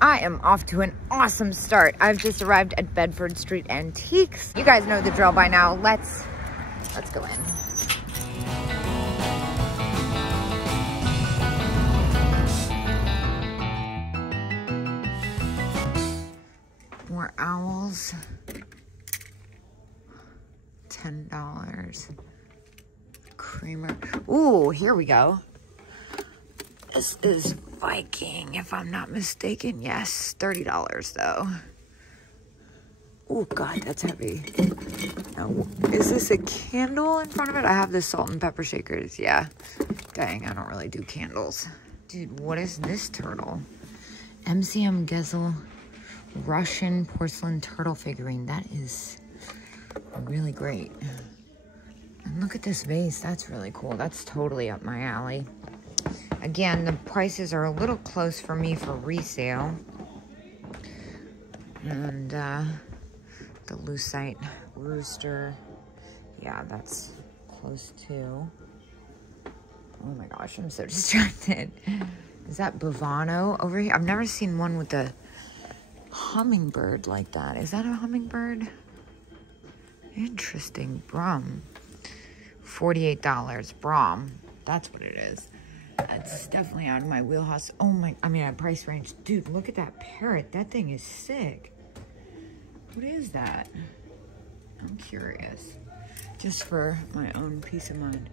I am off to an awesome start. I've just arrived at Bedford Street Antiques. You guys know the drill by now. Let's go in. More owls. $10. Creamer. Ooh, here we go. This is Viking, if I'm not mistaken. Yes, $30 though. Oh God, that's heavy. Now, is this a candle in front of it? I have the salt and pepper shakers. Yeah. Dang, I don't really do candles. Dude, what is this turtle? MCM Gezel Russian porcelain turtle figurine. That is really great. And look at this vase. That's really cool. That's totally up my alley. Again, the prices are a little close for me for resale. And the lucite rooster. Yeah, that's close too. Oh my gosh, I'm so distracted. Is that Bavano over here? I've never seen one with a hummingbird like that. Is that a hummingbird? Interesting. Brum. $48. Brom. That's what it is. That's definitely out of my wheelhouse. Oh my, I mean, price range. Dude, look at that parrot. That thing is sick. What is that? I'm curious. Just for my own peace of mind.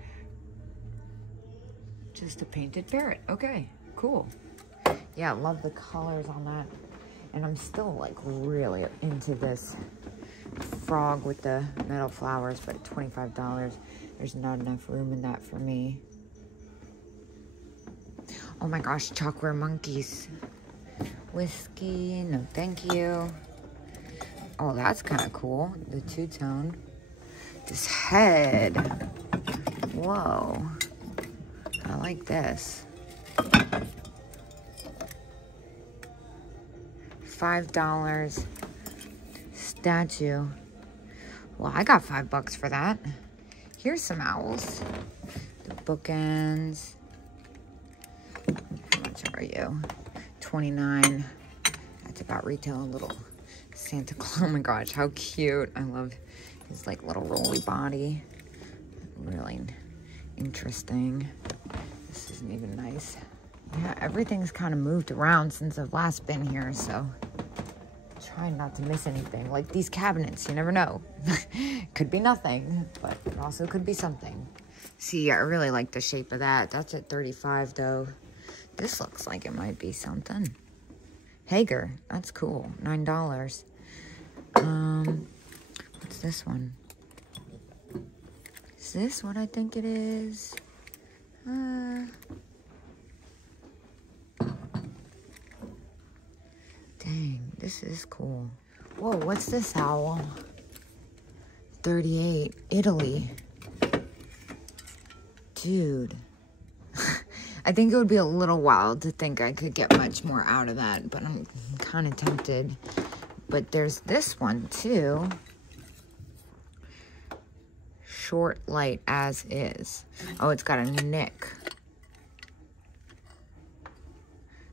Just a painted parrot. Okay, cool. Yeah, I love the colors on that. And I'm still like really into this frog with the metal flowers, but $25. There's not enough room in that for me. Oh my gosh, chalkware monkeys. Whiskey, no thank you. Oh, that's kind of cool. The two-tone. This head. Whoa. I like this. $5. Statue. Well, I got $5 for that. Here's some owls. The bookends. How much are you? $29. That's about retail. A little Santa Claus. Oh my gosh, how cute. I love his like little rolly body. Really interesting. This isn't even nice. Yeah, everything's kind of moved around since I've last been here, so trying not to miss anything. Like these cabinets, you never know. Could be nothing, but it also could be something. See, I really like the shape of that. That's at $35 though. This looks like it might be something. Hager, that's cool. $9. What's this one? Is this what I think it is? Dang, this is cool. Whoa, what's this owl? $38. Italy. Dude. I think it would be a little wild to think I could get much more out of that, but I'm kind of tempted. But there's this one too. Short light as is. Oh, it's got a nick.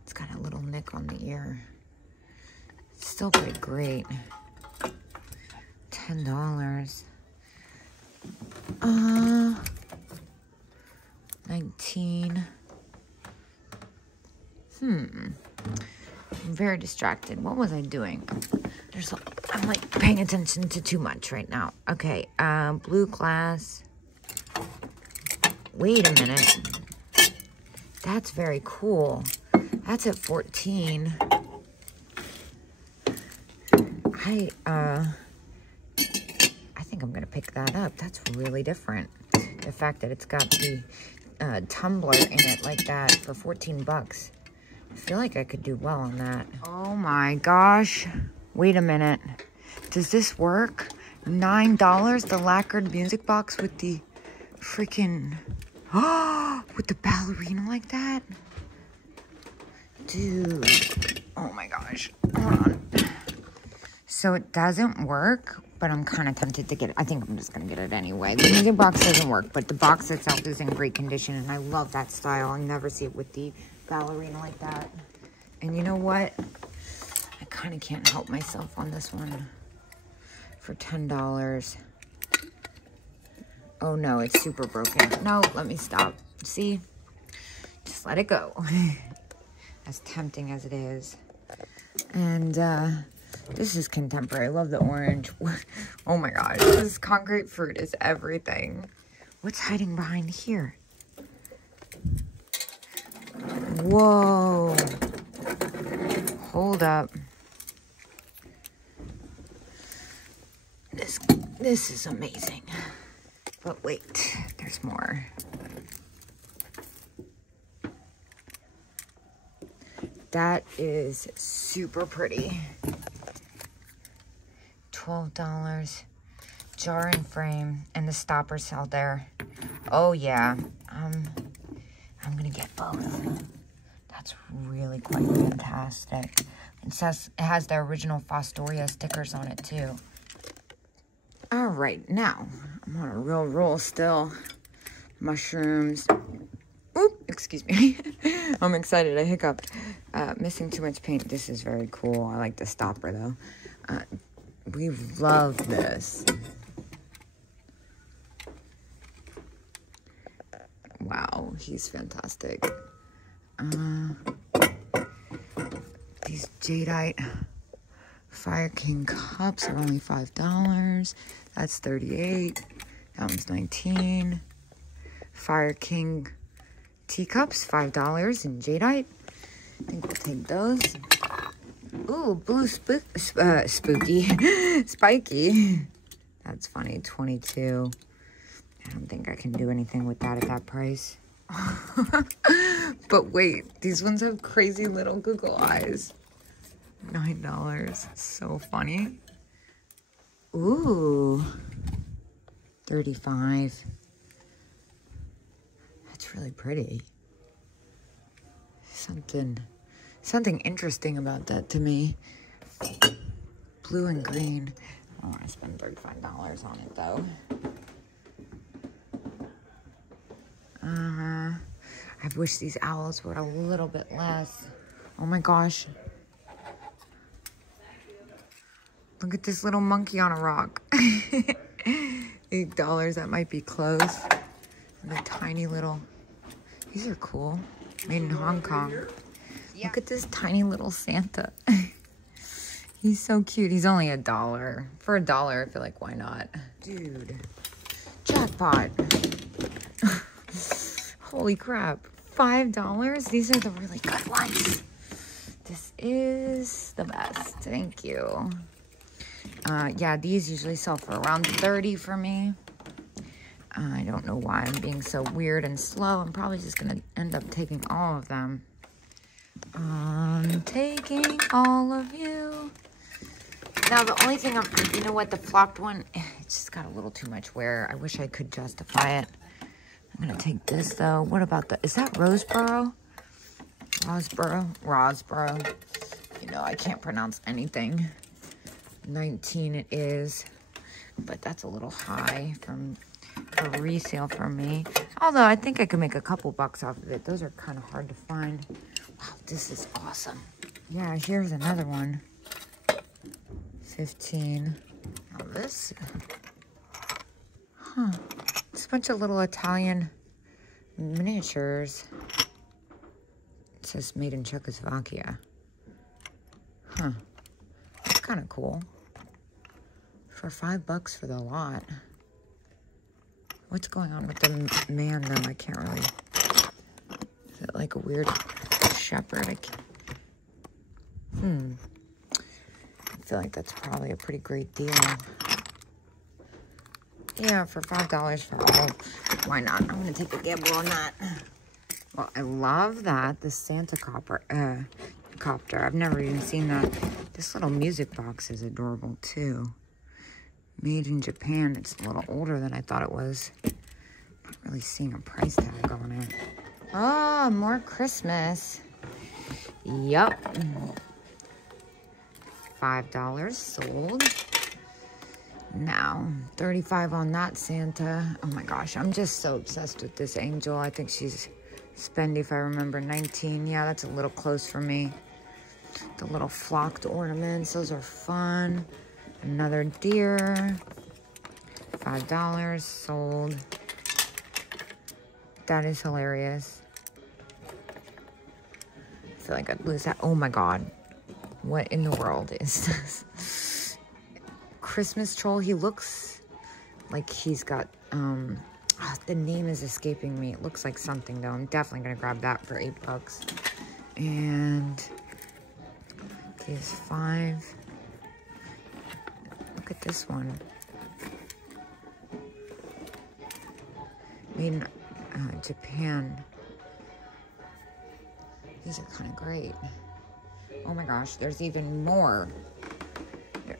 It's got a little nick on the ear. It's still pretty great. $10. 19. I'm very distracted. What was I doing? I'm like paying attention to too much right now. Okay, blue glass. Wait a minute. That's very cool. That's at $14. I think I'm gonna pick that up. That's really different. The fact that it's got the tumbler in it like that for $14. I feel like I could do well on that. Oh my gosh. Wait a minute. Does this work? $9, the lacquered music box with the freaking, with the ballerina like that? Dude. Oh my gosh. Hold on. So it doesn't work, but I'm kind of tempted to get it. I think I'm just going to get it anyway. The music box doesn't work, but the box itself is in great condition, and I love that style. I never see it with the ballerina like that. And you know what? kind of can't help myself on this one. For $10. Oh no, it's super broken. No, let me stop. See? Just let it go. As tempting as it is. And this is contemporary. I love the orange. Oh my gosh, this concrete fruit is everything. What's hiding behind here? Whoa. Hold up. This is amazing. But wait, there's more. That is super pretty. $12. Jar and frame, and the stopper's held there. Oh yeah, I'm gonna get both. That's really quite fantastic. It has the original Fostoria stickers on it too. All right, now I'm on a real roll still. Mushrooms. Oop, excuse me. I'm excited, I hiccuped. Missing too much paint. This is very cool. I like the stopper though. We love this. Wow, he's fantastic. These jadeite Fire King cups are only $5. That's $38. That one's $19. Fire King teacups, $5 in jadeite. I think we'll take those. Ooh, blue spooky. Spiky. That's funny, $22. I don't think I can do anything with that at that price. But wait, these ones have crazy little Google eyes. $9. So funny. Ooh. $35. That's really pretty. Something interesting about that to me. Blue and green. I don't want to spend $35 on it though. I wish these owls were a little bit less. Oh my gosh. Look at this little monkey on a rock. $8, that might be close. And the tiny little, these are cool. Made in Hong Kong. Look at this tiny little Santa. He's so cute. He's only $1. For $1, I feel like why not? Dude, jackpot. Holy crap. $5? These are the really good ones. This is the best. Thank you. Yeah, these usually sell for around $30 for me. I don't know why I'm being so weird and slow. I'm probably just going to end up taking all of them. I'm taking all of you. Now, the only thing you know what, the flocked one, it's just got a little too much wear. I wish I could justify it. I'm going to take this, though. What about is that Roseboro? Rosboro. You know, I can't pronounce anything. 19 it is. But that's a little high for resale for me. Although, I think I could make a couple bucks off of it. Those are kind of hard to find. Wow, this is awesome. Yeah, here's another one. 15. Now this. Huh. It's a bunch of little Italian miniatures. It says made in Czechoslovakia. Huh. That's kind of cool. For $5 for the lot. What's going on with the man, though? I can't really... Is it like a weird shepherd? I feel like that's probably a pretty great deal. Yeah, for $5 for all. Why not? I'm going to take a gamble on that. Well, I love that. The Santa copter. I've never even seen that. This little music box is adorable, too. Made in Japan. It's a little older than I thought it was. Not really seeing a price tag on it. Oh, more Christmas. Yup. $5 sold. Now, $35 on that Santa. Oh my gosh, I'm just so obsessed with this angel. I think she's spendy if I remember. 19. Yeah, that's a little close for me. The little flocked ornaments, those are fun. Another deer, $5 sold. That is hilarious. I feel like I'd lose that. Oh my God. What in the world is this? Christmas troll. He looks like he's got, the name is escaping me. It looks like something though. I'm definitely gonna grab that for $8. And these 5. Look at this one. Made in Japan. These are kind of great. Oh my gosh, there's even more.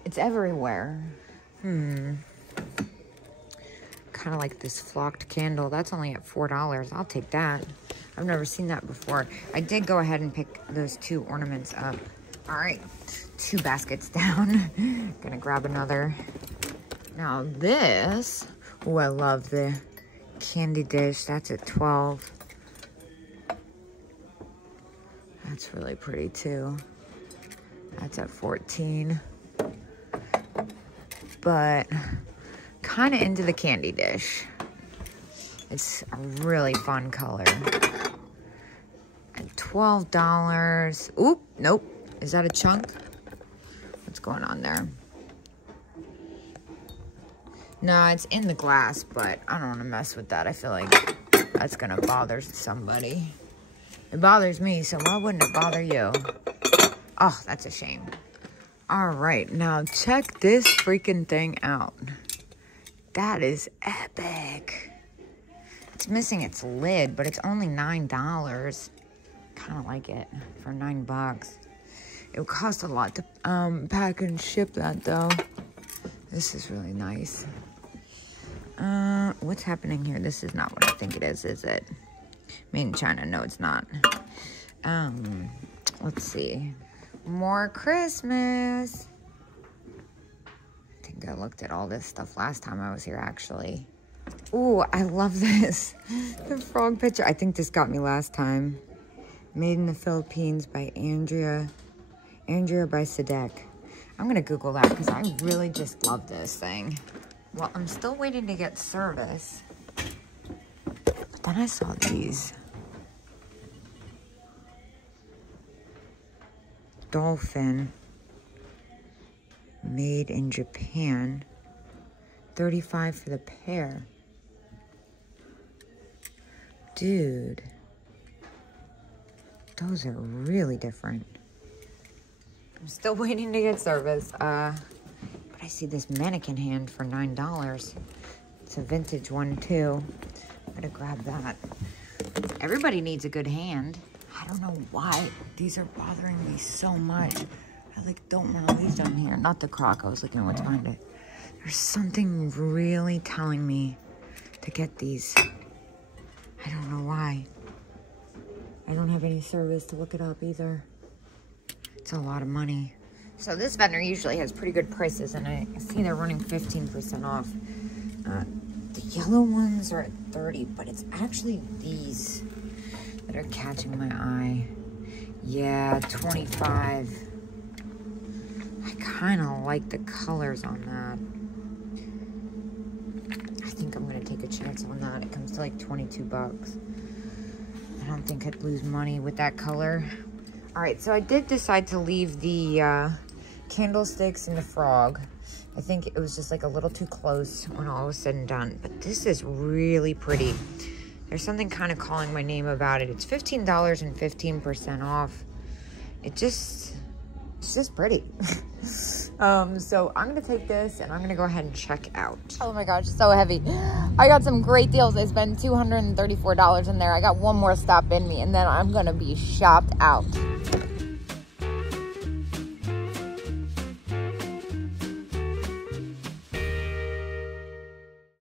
It's everywhere. Kind of like this flocked candle. That's only at $4. I'll take that. I've never seen that before. I did go ahead and pick those 2 ornaments up. All right, 2 baskets down. Gonna grab another. Now this, oh, I love the candy dish. That's at $12. That's really pretty too. That's at $14. But kind of into the candy dish. It's a really fun color. At $12. Oop, nope. Is that a chunk? What's going on there? No, it's in the glass, but I don't want to mess with that. I feel like that's going to bother somebody. It bothers me, so why wouldn't it bother you? Oh, that's a shame. All right, now check this freaking thing out. That is epic. It's missing its lid, but it's only $9. Kind of like it for $9. It would cost a lot to pack and ship that though. This is really nice. What's happening here? This is not what I think it is it? Made in China. No, it's not. Let's see. More Christmas. I think I looked at all this stuff last time I was here, actually. Ooh, I love this. The frog picture. I think this got me last time. Made in the Philippines by Andrea by Sadek. I'm going to Google that because I really just love this thing. Well, I'm still waiting to get service. But then I saw these. Dolphin. Made in Japan. $35 for the pair. Dude. Those are really different. I'm still waiting to get service. But I see this mannequin hand for $9. It's a vintage one too. I'm gonna grab that. Everybody needs a good hand. I don't know why these are bothering me so much. I like don't want to leave them here. Not the crock. I was looking at what's behind it. There's something really telling me to get these. I don't know why. I don't have any service to look it up either. It's a lot of money. So this vendor usually has pretty good prices, and I see they're running 15% off. The yellow ones are at 30, but it's actually these that are catching my eye. Yeah, 25. I kind of like the colors on that. I think I'm gonna take a chance on that. It comes to like $22. I don't think I'd lose money with that color. All right, so I did decide to leave the candlesticks and the frog. I think it was just like a little too close when all was said and done, but this is really pretty. There's something kind of calling my name about it. It's $15 and 15% off. It's just pretty. So I'm gonna take this and I'm gonna go ahead and check out. Oh my gosh, so heavy. I got some great deals. I spent $234 in there. I got one more stop in me and then I'm gonna be shopped out.